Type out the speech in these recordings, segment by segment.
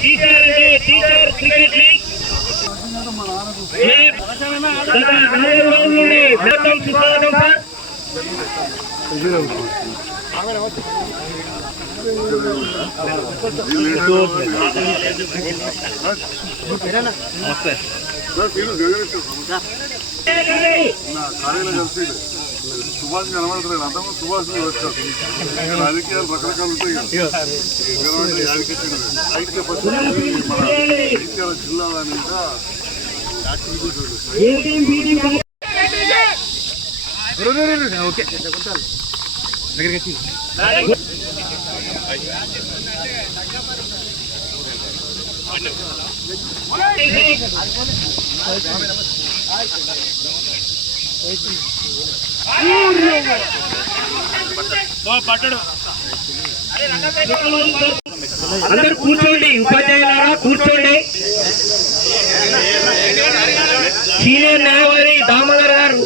Teacher cricket league Subhash కనబడతారు అంతకు సుభాష్ రాజకీయాలు రకరకాలు ఉంటాయి కదా జిల్లా ఇంకా అందరు కూర్చోండి, ఉపాధ్యాయులారా కూర్చోండి. సీనియర్ న్యాయవాది దామోదర్ గారు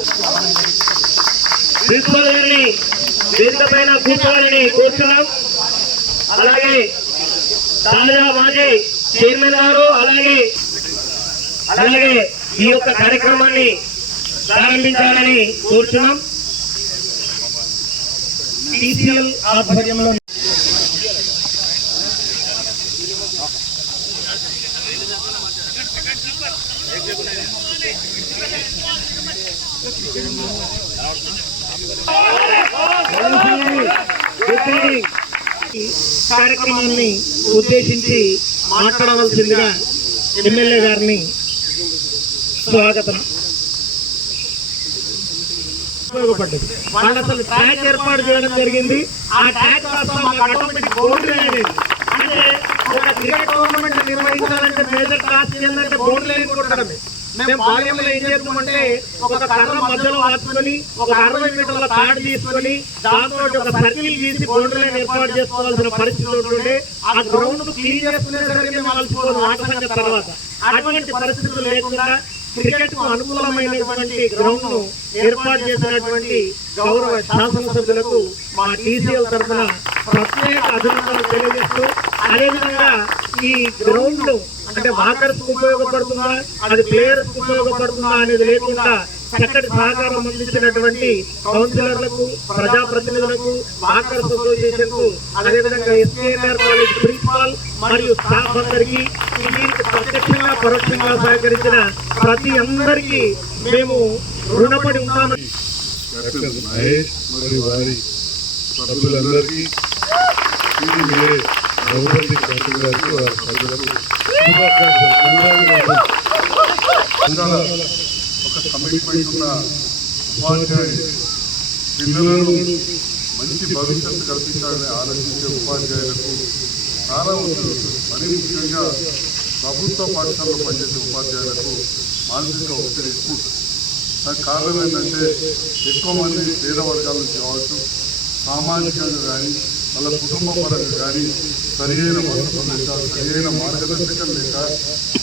ప్రిన్సిపల్ గారిని వేదిక పైన కూర్చోవాలని కోరుతున్నాం. అలాగే తాజా మాజీ చైర్మన్ గారు అలాగే ఈ యొక్క కార్యక్రమాన్ని ప్రారంభించాలని కోరుతున్నాం. టీసీఎల్ ఆధ్వర్యంలో కార్యక్రమాన్ని ఉద్దేశించి మాట్లాడవలసిందిగా ఎమ్మెల్యే గారిని స్వాగతం. ఉపయోగపడ్డది వాళ్ళు అసలు ట్రాక్ ఏర్పాటు చేయడం జరిగింది. ఆ ట్రాక్ కోసం మాకు ఆటోమేటిక్ బోర్డు అనేది అంటే ఒక క్రికెట్ టోర్నమెంట్ నిర్వహించాలంటే మేజర్ టాస్క్ ఏంటంటే బోర్డు లైన్ కొట్టడమే. మేము బాల్యంలో ఏం చేస్తామంటే ఒక కర్ర మధ్యలో వాచుకొని ఒక 60 మీటర్ల తాడు తీసుకొని దాంతో ఒక సర్కిల్ గీసి బౌండరీ లైన్ ఏర్పాటు చేసుకోవాల్సిన పరిస్థితి ఉంటుండే. ఆ గ్రౌండ్ క్లీన్ చేసుకునేసరికి మేము అలసిపోదు ఆట సంఖ్య తర్వాత. అటువంటి పరిస్థితులు లేకుండా క్రికెట్ కు అనుకూలమైనటువంటి గ్రౌండ్ ను ఏర్పాటు చేసినటువంటి గౌరవ శాసనసభ్యులకు మా టీసీఎల్ తరఫున ప్రత్యేక అభినందనలు తెలియజేస్తూ, అదేవిధంగా ఈ గ్రౌండ్ అంటే వాకర్స్ ఉపయోగపడుతుందా అది ప్లేయర్స్ ఉపయోగపడుతుందా అనేది లేకుండా చక్కటి సహకారం అందించినటువంటి కౌన్సిలర్లకు, ప్రజాప్రతినిధులకు, వాకర్స్ అసోసియేషన్ కు, అదేవిధంగా ఎస్కేఎన్ఆర్ కాలేజ్ ప్రిన్సిపాల్ మరియు స్టాఫ్ అందరికీ దీనికి ప్రత్యక్షంగా పరోక్షంగా సహకరించిన ప్రతి అందరికీ మేము రుణపడి ఉంటామని ఒక కమిట్మెంట్ ఉన్న ఉపాధ్యాయులు పిల్లలను మంచి భవిష్యత్తు కల్పించాలని ఆలోచించే ఉపాధ్యాయులకు చాలా ఉంటుంది. మరీ ముఖ్యంగా ప్రభుత్వ పాఠశాలలో పనిచేసే ఉపాధ్యాయులకు మానసిక ఒత్తిడి ఎక్కువ ఉంటుంది. దానికి కారణం ఏంటంటే ఎక్కువ మంది పేద వర్గాల నుంచి కావచ్చు, సామాజికంగా కానీ వాళ్ళ కుటుంబ పరంగా కానీ సరియైన వసతులు లేక, సరియైన మార్గదర్శకం లేక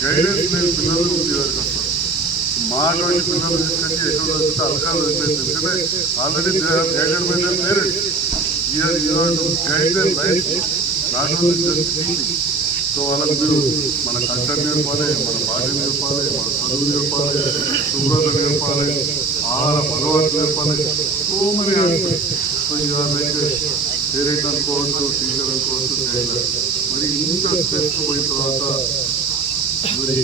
గైడెన్స్ లేని పిల్లలు ఉద్యోగానికి వస్తారు. మా అటువంటి పిల్లలు తీసుకొచ్చి ఎక్కడ వస్తే అలకాలు అయిపోయింది. ఎందుకంటే already guided by their parents, guided life not only. So వాళ్ళకు మీరు మన కంటెంట్ నేర్పాలి, మన భాష నేర్పాలి, మన చదువు నేర్పాలి, శుభ్రత నేర్పాలి, ఆహార అలవాటు నేర్పాలి. సో మనీ సో ఇవన్నీ పేరెంట్ అనుకోవచ్చు, టీచర్ అనుకోవచ్చు, గైడర్. మరి ఇంత స్ట్రెస్ పోయిన తర్వాత మరి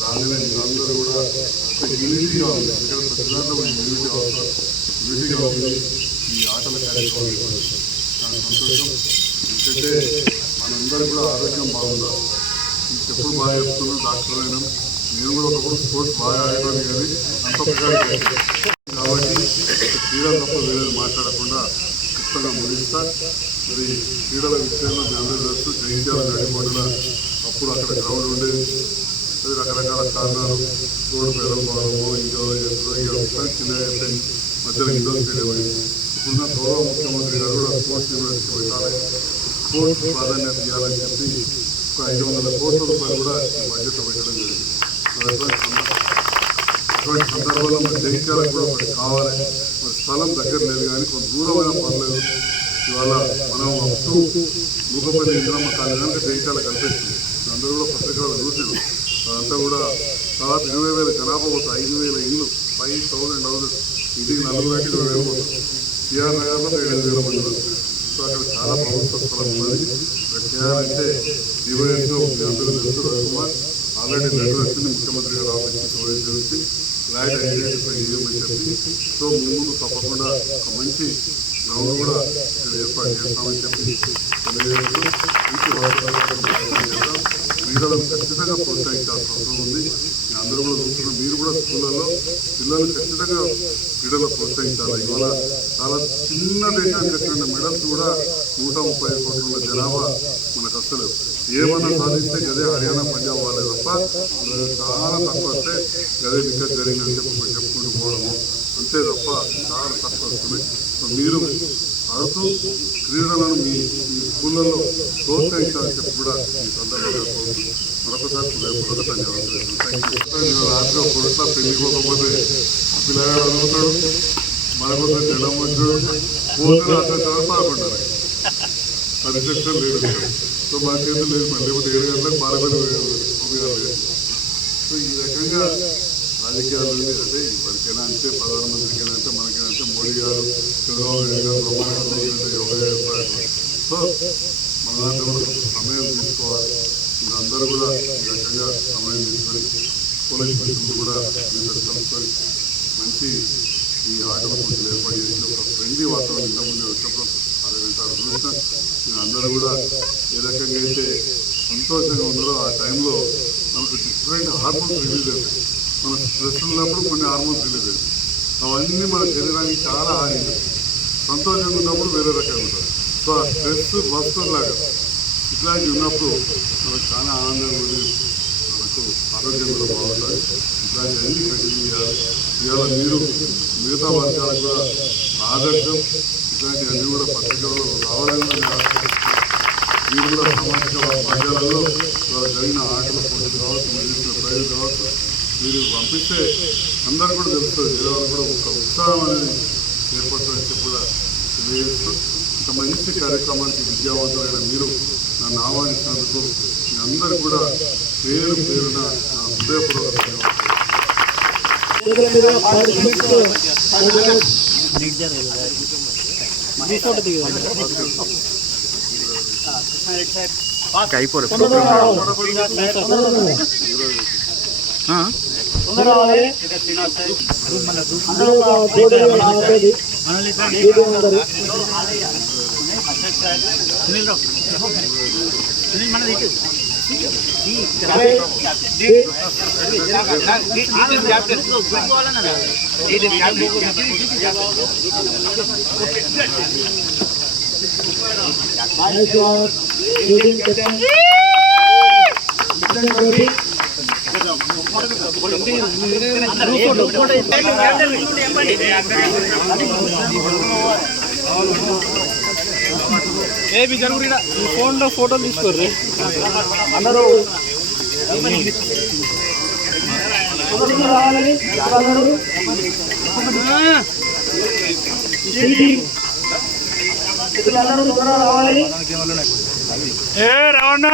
రాగానే అందరూ కూడా యూనిటీగా ఉంది. ఇక్కడ ప్రతి దాంట్లో యూనిటీ అవసరం, యూనిటీగా ఉంది. ఈ ఆటల కార్యక్రమం సంతోషం. ఎందుకంటే మనందరూ కూడా ఆరోగ్యం బాగుండాలి. ఈ చెప్పులు బాగా చెప్తున్నాం, డాక్టర్ అయినా నేను కూడా ఒకప్పుడు స్పోర్ట్స్ బాగా ఆడేవాడిని కానీ అంత ప్రకారం కాబట్టి క్రీడలు తప్ప వేరే మాట్లాడకుండా ఖచ్చితంగా ముగిస్తా. మరి క్రీడల విషయంలో మీ అందరూ తెలుసు, జగిత్యాల నడిపోయిన అప్పుడు అక్కడ గ్రౌండ్ ఉండేది. అది రకరకాల కారణాలు, రోడ్డు పెరగకపోవడము, చిన్న మధ్యలో ఇండోర్ స్టేడియం అయింది. ఇప్పుడున్న గౌరవ ముఖ్యమంత్రి గారు కూడా స్పోర్ట్స్ యూనివర్సిటీ పెట్టాలి, స్పోర్ట్స్ ప్రాధాన్యత ఇవ్వాలని చెప్పి ఒక 500 కోట్ల రూపాయలు కూడా ఈ బడ్జెట్లో పెట్టడం జరిగింది. అటువంటి సందర్భంలో మరి జగిత్యాలకు కూడా ఒకటి కావాలి. మరి స్థలం దగ్గర లేదు కానీ కొంత దూరమైన పర్లేదు. ఇవాళ మనం అప్పు మూకపల్లి ఇంద్రమ్మ కాలేజ్ కనుక జగిత్యాల కల్పిస్తుంది. అందరూ కూడా పత్రికలు చూసారు. అదంతా కూడా తర్వాత 20,000 జనాభా పోతుంది. 5,000 ఇల్లు 5,000 హౌసెస్. ఇంటికి 4 20,000 పోతుంది. టీఆర్ నగర్లో 7,000 మంది వస్తారు. సో అక్కడ చాలా ప్రభుత్వ స్థలం ఉన్నది. ఇక్కడ చేయాలంటే డివైఎస్లో మీ అందరూ తెలుసు. రవికుమార్ ఆల్రెడీ లెటర్ వచ్చింది ముఖ్యమంత్రి గారు ఆఫీస్కి డివైఎస్ వచ్చి ల్యాండ్ ఐడెంటిఫై చేయమని చెప్పి. సో ముందు తప్పకుండా ఒక మంచి గ్రౌండ్ కూడా ఇక్కడ ఏర్పాటు చేస్తామని చెప్పి తెలియజేస్తూ క్రీడలను ఖచ్చితంగా ప్రోత్సహించాల్సిన అవసరం ఉంది. అందరూ కూడా చూస్తున్న మీరు కూడా స్కూళ్ళలో పిల్లలు ఖచ్చితంగా క్రీడలు ప్రోత్సహించాలి. ఇవాళ చాలా చిన్న దేశానికి వచ్చిన మెడల్స్ కూడా 135 కోట్ల జనాభా మనకు అసలు ఏమన్నా సాధిస్తే గదే హర్యానా పంజాబ్ వాళ్ళే తప్ప చాలా తక్కువ వస్తే గదే వికెట్ జరిగిందని చెప్పుకుంటూ పోవడము అంతే తప్ప చాలా తక్కువ వస్తుంది. మీరు ఆడుతూ క్రీడలను మీ స్కూళ్ళలో ప్రోత్సహించాలని చెప్పి కూడా ఈ సందర్భంగా కోరుతూ మరొకసారి ధన్యవాదాలు. రాత్రి ఒక కొడుట్ల పెళ్ళిపోకపోతే పిల్లగాడు అనుకుంటాడు మనకోసం జనం వచ్చాడు పోతే అట్లా చదవకుంటారు. ఆ రిసెప్షన్ లేదు. సో మా చేతులు లేదు మరి లేకపోతే 7 గంటలకు బాలబడి పోయాలి. సో ఈ రకంగా రాజకీయాలు అంటే ఇప్పటికైనా అంటే ప్రధానమంత్రికైనా అంటే మనకైనా అంటే మోడీ గారు చంద్రబాబు నాయుడు గారు బ్రహ్మాండంగా యోగా ఏర్పాటు. సో మన దాంట్లో కూడా సమయం తీసుకోవాలి. మీరందరూ కూడా ఈ రకంగా సమయం తీసుకొని పోలీస్ పరిస్థితులు కూడా మీతో కలుపుకొని మంచి ఈ ఆటల పోటీలు ఏర్పాటు చేసి ఒక ఫ్రెండ్లీ వాతావరణం ఇంతకుముందు వచ్చినప్పుడు 6 గంటలు చూసిన మీరందరూ కూడా ఏ రకంగా అయితే సంతోషంగా ఉన్నారో ఆ టైంలో మనకు డిఫరెంట్ హార్మోన్స్ రిలీజ్ అవుతాయి. మన స్ట్రెస్ ఉన్నప్పుడు కొన్ని హార్మోన్స్ రిలీజ్ అవుతాయి. అవన్నీ మన శరీరానికి చాలా హాని. సంతోషంగా ఉన్నప్పుడు వేరే రకంగా ఉంటుంది. సో ఆ స్ట్రెస్ వస్తుంలాగా ఇట్లాంటివి ఉన్నప్పుడు మనకు చాలా ఆనందంగా ఉంది. మనకు ఆరోగ్యం కూడా బాగుంటుంది. ఇట్లాంటివన్నీ కంటిన్యూ చేయాలి. ఇవాళ మీరు మిగతా వర్గాలకు కూడా ఆదర్శం. ఇట్లాంటివన్నీ కూడా పత్రికల్లో రావాలని మీరు కూడా సామాజిక మాధ్యమాలలో జరిగిన ఆటల పోటీలు కావచ్చు, మీరు ప్రైజ్ కావచ్చు, మీరు పంపిస్తే అందరూ కూడా తెలుస్తుంది. ఏదో కూడా ఒక ఉత్సాహం అనేది ఏర్పడుతుందని చెప్పి కూడా తెలియజేస్తూ ఇంత మంచి కార్యక్రమానికి విద్యావంతులైన మీరు నన్ను ఆహ్వానించినందుకు మీ అందరూ కూడా పేరు పేరున నా హృదయపూర్వక ఏమి జరుగుతుంది ఈ ఫోన్లో ఫోటోలు తీసుకోర్రి అందరూ ఏ రవణ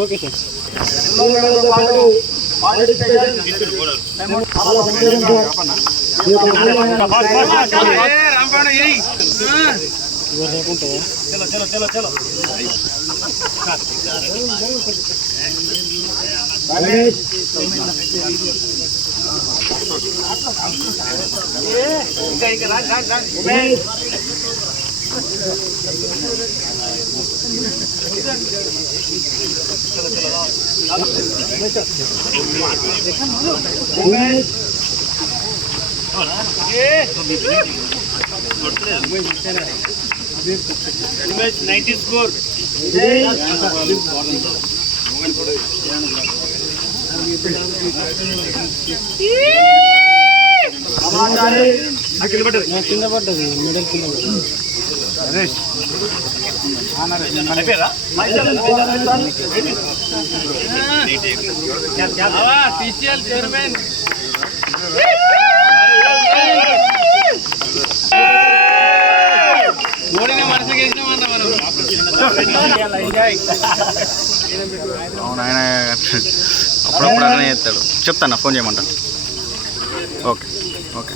ఓకే సార్ 90 స్కోర్. కింద పడ్డది మెడల్ కింద టీసీఎల్ చైర్మన్ ఓడిన మనసుకి ఇష్టమన్నా మనం. అవును, ఆయన అప్పుడప్పుడు అలానే చేస్తాడు. చెప్తాను, ఫోన్ చేయమంటాను. Okay okay.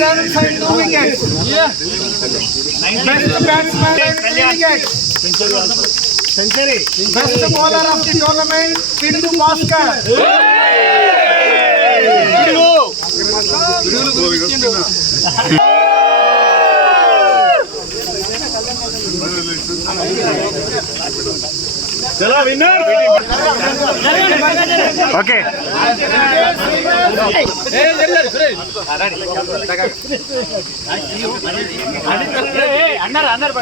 runs and 2 wickets. Best batsman and 3 wickets. Century. Best bowler of the tournament, Pindu Bhaskar. చలో విన్నర్. ఓకే. అన్నారు